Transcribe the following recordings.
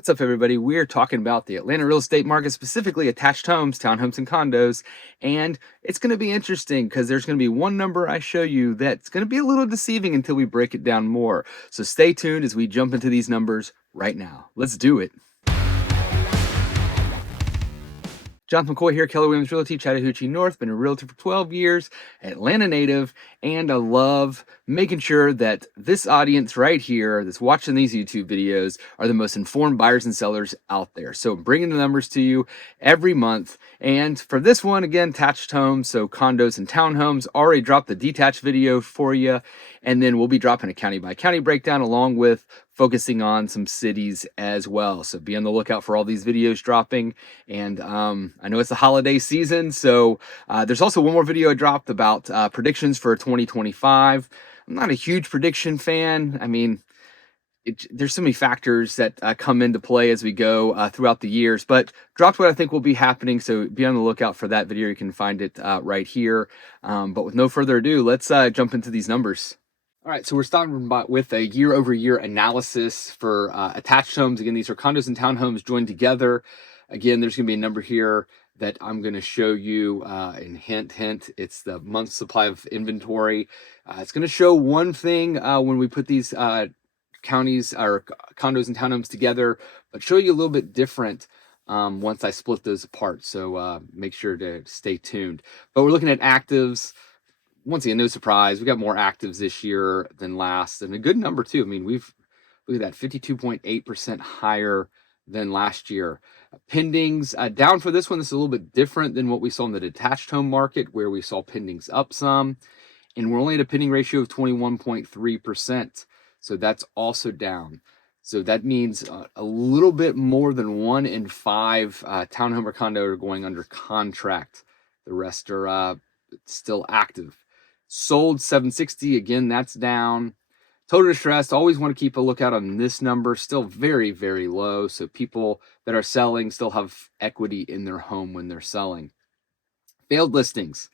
What's up, everybody? We're talking about the Atlanta real estate market, specifically attached homes, townhomes, and condos. And it's going to be interesting because there's going to be one number I show you that's going to be a little deceiving until we break it down more. So stay tuned as we jump into these numbers right now. Let's do it. Jonathan McCoy here, Keller Williams Realty, Chattahoochee North. Been a realtor for 12 years, Atlanta native, and I love making sure that this audience right here that's watching these YouTube videos are the most informed buyers and sellers out there. So I'm bringing the numbers to you every month. And for this one, again, attached homes, so condos and townhomes, already dropped the detached video for you. And then we'll be dropping a county by county breakdown along with focusing on some cities as well. So be on the lookout for all these videos dropping. And I know it's the holiday season, so there's also one more video I dropped about predictions for 2025. I'm not a huge prediction fan. I mean, there's so many factors that come into play as we go throughout the years, but dropped what I think will be happening. So be on the lookout for that video. You can find it right here. But with no further ado, let's jump into these numbers. All right, so we're starting with a year-over-year analysis for attached homes. Again, these are condos and townhomes joined together. Again, there's going to be a number here that I'm going to show you, and hint, it's the month supply of inventory. It's going to show one thing when we put these counties or condos and townhomes together, but show you a little bit different once I split those apart. So make sure to stay tuned. But we're looking at actives. Once again, no surprise, we got more actives this year than last, and a good number too. I mean, look at that, 52.8% higher than last year. Pendings down for this one. This is a little bit different than what we saw in the detached home market, where we saw pendings up some, and we're only at a pending ratio of 21.3%. So that's also down. So that means a little bit more than 1 in 5 townhome or condo are going under contract. The rest are still active. Sold 760, again, that's down. Total distress, always want to keep a lookout on this number, still very, very low. So people that are selling still have equity in their home when they're selling. Failed listings,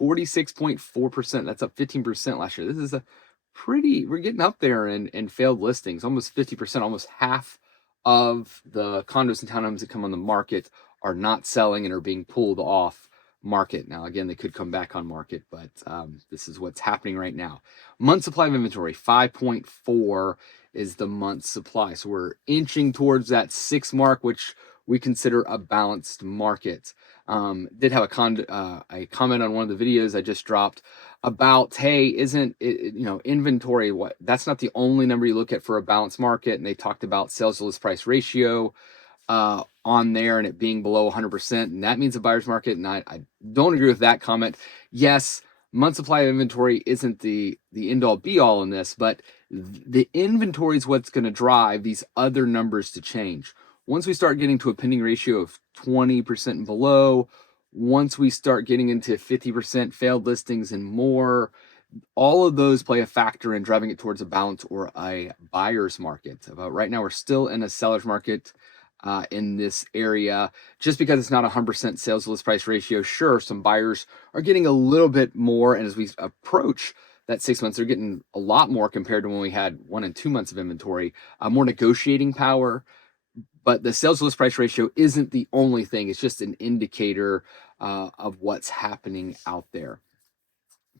46.4%. That's up 15% last year. This is we're getting up there in failed listings, almost 50%, almost half of the condos and townhomes that come on the market are not selling and are being pulled off market. Now, again, they could come back on market, but this is what's happening right now. Month supply of inventory, 5.4 is the month supply. So we're inching towards that 6 mark, which we consider a balanced market. Did have a comment on one of the videos I just dropped about, hey, isn't it, inventory, that's not the only number you look at for a balanced market. And they talked about sales to list price ratio on there and it being below 100%, and that means a buyer's market. And I don't agree with that comment. Yes, month supply of inventory isn't the end all be all in this, but the inventory is what's going to drive these other numbers to change. Once we start getting to a pending ratio of 20% and below, once we start getting into 50% failed listings and more, all of those play a factor in driving it towards a balance or a buyer's market. But right now we're still in a seller's market in this area, just because it's not 100% sales to list price ratio. Sure, some buyers are getting a little bit more, and as we approach that 6 months, they're getting a lot more compared to when we had 1 and 2 months of inventory, more negotiating power. But the sales to list price ratio isn't the only thing. It's just an indicator of what's happening out there.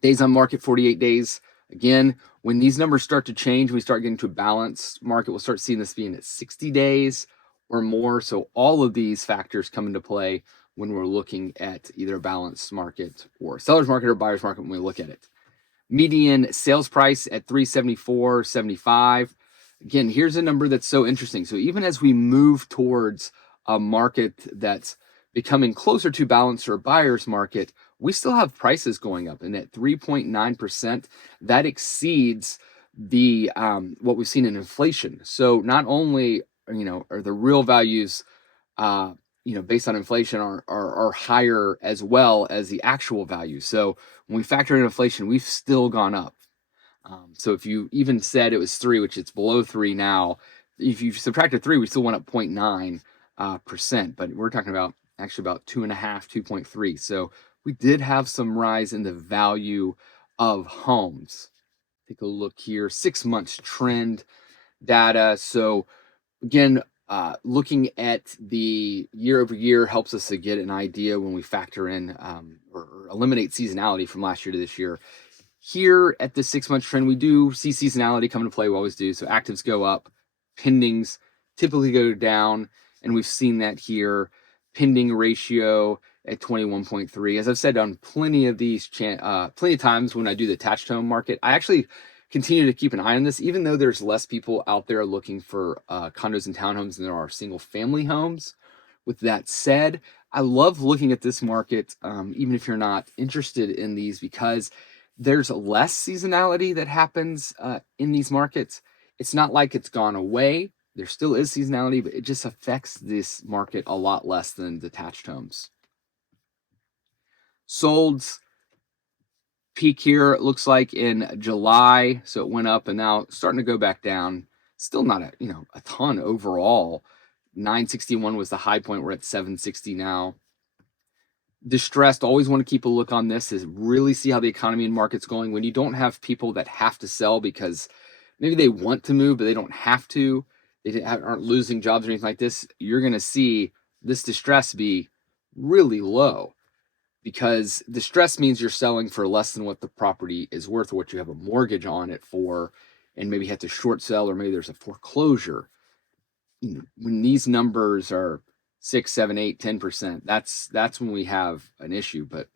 Days on market, 48 days. Again, when these numbers start to change, we start getting to a balanced market, we'll start seeing this being at 60 days or more. So all of these factors come into play when we're looking at either a balanced market or seller's market or buyer's market when we look at it. Median sales price at 374.75. Again, here's a number that's so interesting. So even as we move towards a market that's becoming closer to balanced or buyer's market, we still have prices going up, and at 3.9%, that exceeds the what we've seen in inflation. So not only are the real values based on inflation are higher as well as the actual value. So when we factor in inflation, we've still gone up. So if you even said it was 3, which it's below 3 now, if you subtracted 3, we still went up 0.9%. But we're talking about actually about 2.5, 2.3. So we did have some rise in the value of homes. Take a look here, 6 months trend data. So again, Looking at the year over year helps us to get an idea when we factor in or eliminate seasonality from last year to this year. Here at the 6 month trend, we do see seasonality come into play. We always do. So actives go up, pendings typically go down, and we've seen that here. Pending ratio at 21.3. As I've said on plenty of these, plenty of times when I do the attached home market, I actually continue to keep an eye on this, even though there's less people out there looking for condos and townhomes than there are single family homes. With that said, I love looking at this market, even if you're not interested in these, because there's less seasonality that happens in these markets. It's not like it's gone away. There still is seasonality, but it just affects this market a lot less than detached homes. Solds peak here, it looks like in July, so it went up and now starting to go back down. Still not a ton overall. 961 was the high point. We're at 760 now. Distressed, always want to keep a look on this, is really see how the economy and market's going. When you don't have people that have to sell because maybe they want to move but they don't have to, they aren't losing jobs or anything like this, you're going to see this distress be really low, because distress means you're selling for less than what the property is worth or what you have a mortgage on it for, and maybe you have to short sell or maybe there's a foreclosure. When these numbers are 6, 7, 8, 10%, that's when we have an issue. But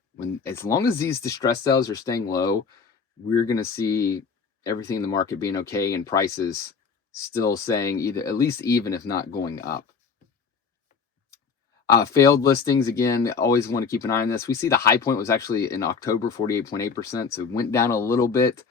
as long as these distress sales are staying low, we're going to see everything in the market being okay and prices still saying either at least even, if not going up. Failed listings, again, always want to keep an eye on this. We see the high point was actually in October, 48.8%. So it went down a little bit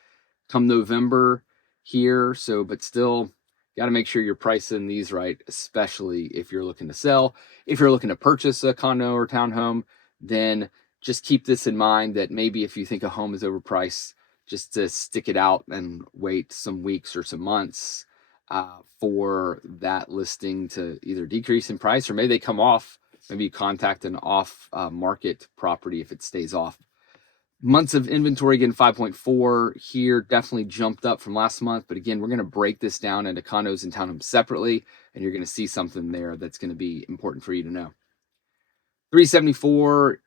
come November here. So, but still got to make sure you're pricing these right, especially if you're looking to sell. If you're looking to purchase a condo or townhome, then just keep this in mind, that maybe if you think a home is overpriced, just to stick it out and wait some weeks or some months for that listing to either decrease in price, or maybe they come off. Maybe you contact an off market property if it stays off. Months of inventory, again, 5.4 here, definitely jumped up from last month. But again, we're going to break this down into condos and townhomes separately, and you're going to see something there that's going to be important for you to know. 374,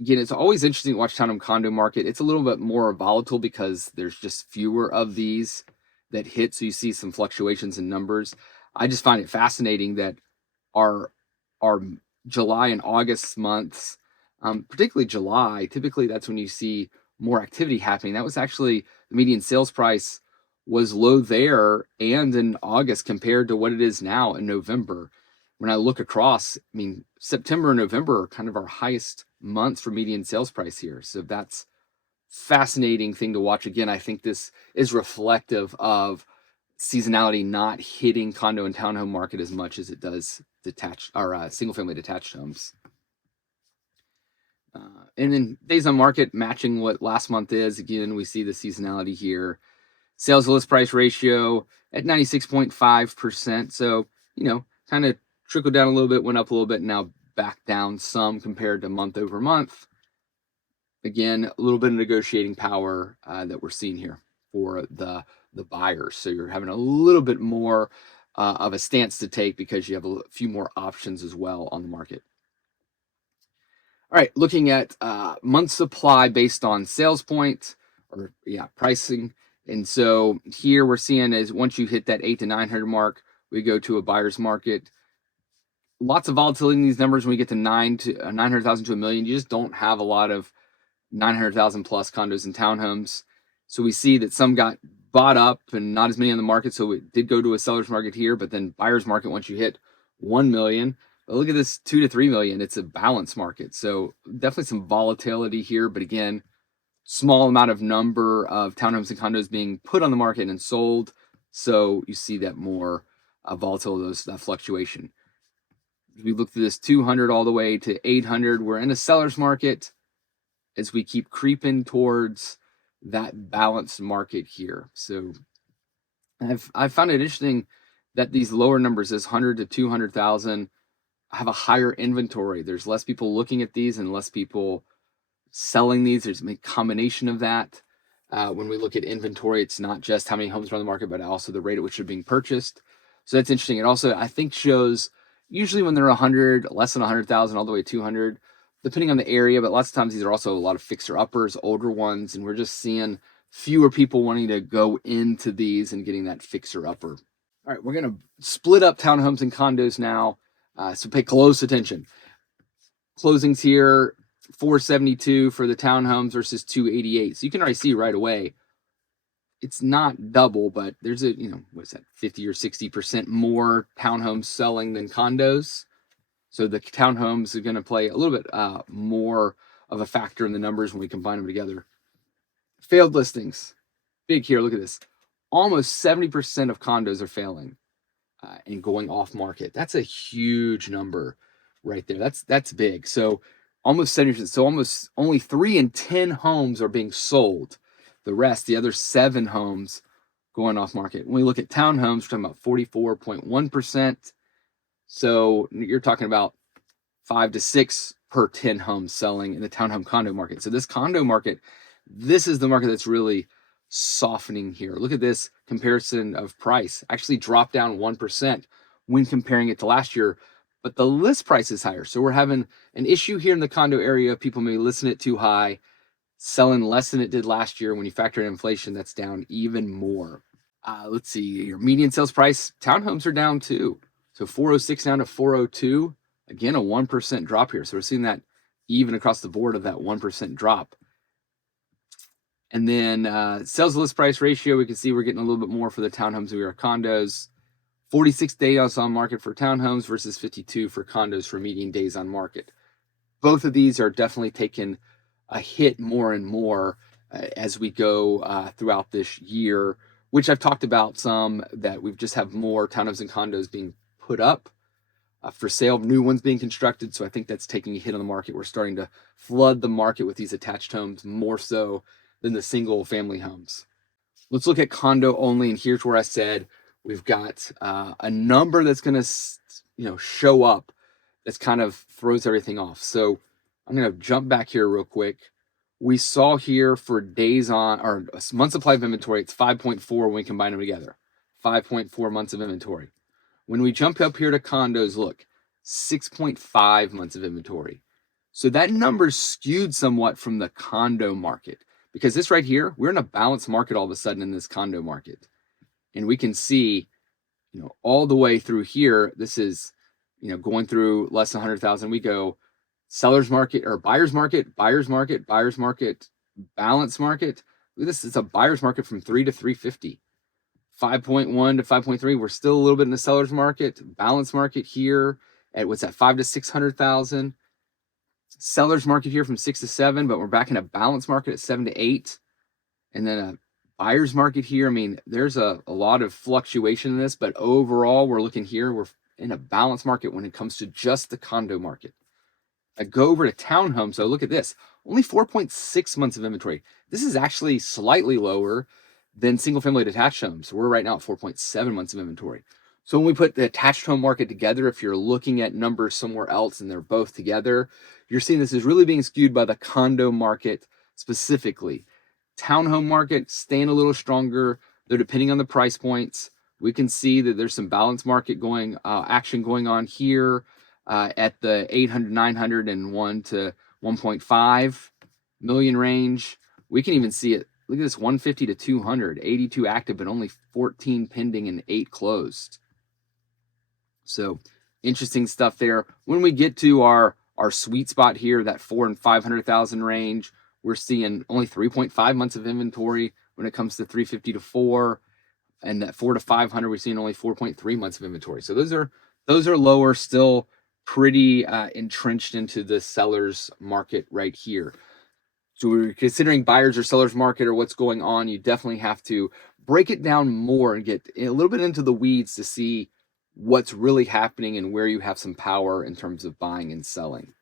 again, it's always interesting to watch townhome condo market. It's a little bit more volatile because there's just fewer of these that hit, so you see some fluctuations in numbers. I just find it fascinating that our July and August months, particularly July, typically that's when you see more activity happening. That was actually the median sales price was low there and in August compared to what it is now in November. When I look across, I mean, September and November are kind of our highest months for median sales price here. So that's fascinating thing to watch. Again, I think this is reflective of seasonality not hitting condo and townhome market as much as it does detached or single family detached homes. And then days on market matching what last month is. Again, we see the seasonality here. Sales to list price ratio at 96.5%. So, kind of trickled down a little bit, went up a little bit, now back down some compared to month over month. Again, a little bit of negotiating power that we're seeing here for the buyers. So you're having a little bit more of a stance to take because you have a few more options as well on the market. All right, looking at month supply based on sales point or pricing. And so here we're seeing is once you hit that 800 to 900 mark, we go to a buyer's market. Lots of volatility in these numbers. When we get to 900,000 to a million, you just don't have a lot of 900,000 plus condos and townhomes. So we see that some got bought up and not as many on the market. So it did go to a seller's market here, but then buyer's market once you hit 1 million. But look at this 2 to 3 million. It's a balanced market. So definitely some volatility here. But again, small amount of number of townhomes and condos being put on the market and sold. So you see that more volatile, that fluctuation. We look through this 200 all the way to 800. We're in a seller's market as we keep creeping towards that balanced market here. So I've found it interesting that these lower numbers, this 100 to 200,000, have a higher inventory. There's less people looking at these and less people selling these. There's a combination of that. When we look at inventory, it's not just how many homes are on the market, but also the rate at which they're being purchased. So that's interesting. It also, I think, shows usually when they're 100, less than 100,000, all the way to 200, depending on the area. But lots of times these are also a lot of fixer uppers, older ones, and we're just seeing fewer people wanting to go into these and getting that fixer upper. All right, we're going to split up townhomes and condos now. So pay close attention. Closings here, 472 for the townhomes versus 288. So you can already see right away, it's not double, but there's a, what's that, 50 or 60% more townhomes selling than condos. So the townhomes are going to play a little bit more of a factor in the numbers when we combine them together. Failed listings, big here. Look at this. Almost 70% of condos are failing and going off market. That's a huge number right there. That's big. So almost 70%. So almost only 3 in 10 homes are being sold. The rest, the other 7 homes going off market. When we look at townhomes, we're talking about 44.1%. So you're talking about 5 to 6 per 10 homes selling in the townhome condo market. So this condo market, this is the market that's really softening here. Look at this comparison of price. Actually dropped down 1% when comparing it to last year, but the list price is higher. So we're having an issue here in the condo area. People may listen it too high, selling less than it did last year. When you factor in inflation, that's down even more. Let's see, your median sales price, townhomes are down too. So 406 down to 402. Again, a 1% drop here. So we're seeing that even across the board of that 1% drop. And then sales to list price ratio, we can see we're getting a little bit more for the townhomes than we are condos. 46 days on market for townhomes versus 52 for condos for median days on market. Both of these are definitely taking a hit more and more as we go throughout this year, which I've talked about some, that we've just have more townhomes and condos being put up for sale, new ones being constructed. So I think that's taking a hit on the market. We're starting to flood the market with these attached homes more so than the single family homes. Let's look at condo only. And here's where I said we've got a number that's going to show up that's kind of throws everything off. So I'm going to jump back here real quick. We saw here for days on, or month supply of inventory, it's 5.4 when we combine them together. 5.4 months of inventory. When we jump up here to condos, look, 6.5 months of inventory. So that number's skewed somewhat from the condo market, because this right here, we're in a balanced market all of a sudden in this condo market. And we can see, all the way through here, this is, going through less than 100,000. We go seller's market or buyer's market, buyer's market, buyer's market, balance market. Look at this, it's a buyer's market from 3 to 350. 5.1 to 5.3, we're still a little bit in the seller's market. Balance market here at 5 to 600,000. Seller's market here from 6 to 7, but we're back in a balance market at 7 to 8. And then a buyer's market here. I mean, there's a lot of fluctuation in this, but overall, we're looking here, we're in a balance market when it comes to just the condo market. I go over to townhome. So look at this, only 4.6 months of inventory. This is actually slightly lower than single family detached homes. We're right now at 4.7 months of inventory. So when we put the attached home market together, if you're looking at numbers somewhere else and they're both together, you're seeing this is really being skewed by the condo market specifically. Townhome market staying a little stronger, though depending on the price points. We can see that there's some balance market action going on here at the 800, 900, and 1 to 1.5 million range. We can even see it. Look at this, 150 to 200, 82 active, but only 14 pending and 8 closed. So interesting stuff there. When we get to our sweet spot here, that 400 and 500,000 range, we're seeing only 3.5 months of inventory. When it comes to 350 to 4, and that 4 to 500, we're seeing only 4.3 months of inventory. So those are lower, still pretty entrenched into the seller's market right here. So we're considering buyers or sellers market or what's going on, you definitely have to break it down more and get a little bit into the weeds to see what's really happening and where you have some power in terms of buying and selling.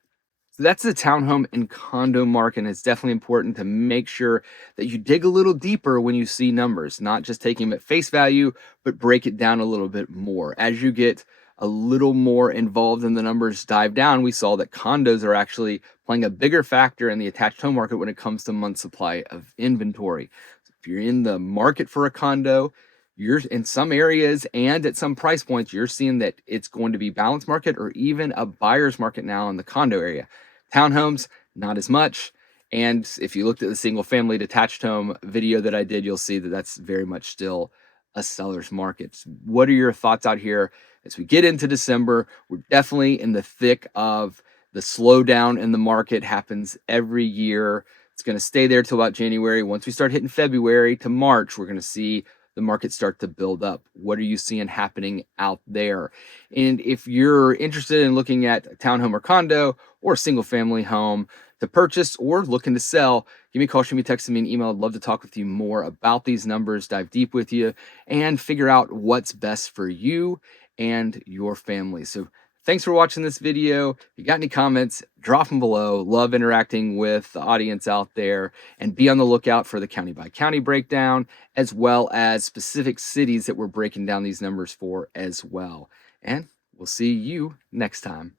So that's the townhome and condo market. And it's definitely important to make sure that you dig a little deeper when you see numbers, not just taking them at face value, but break it down a little bit more. As you get a little more involved in the numbers, dive down, we saw that condos are actually playing a bigger factor in the attached home market when it comes to month supply of inventory. So if you're in the market for a condo, you're in some areas and at some price points, you're seeing that it's going to be balanced market or even a buyer's market now in the condo area. Townhomes, not as much. And if you looked at the single family detached home video that I did, you'll see that that's very much still a seller's market. What are your thoughts out here as we get into December? We're definitely in the thick of the slowdown in the market. Happens every year. It's going to stay there till about January. Once we start hitting February to March, we're going to see the market start to build up. What are you seeing happening out there? And if you're interested in looking at a townhome or condo or a single family home to purchase or looking to sell, give me a call, shoot me a text, send me an email. I'd love to talk with you more about these numbers, dive deep with you, and figure out what's best for you and your family. So thanks for watching this video. If you got any comments, drop them below. Love interacting with the audience out there, and be on the lookout for the county by county breakdown, as well as specific cities that we're breaking down these numbers for as well. And we'll see you next time.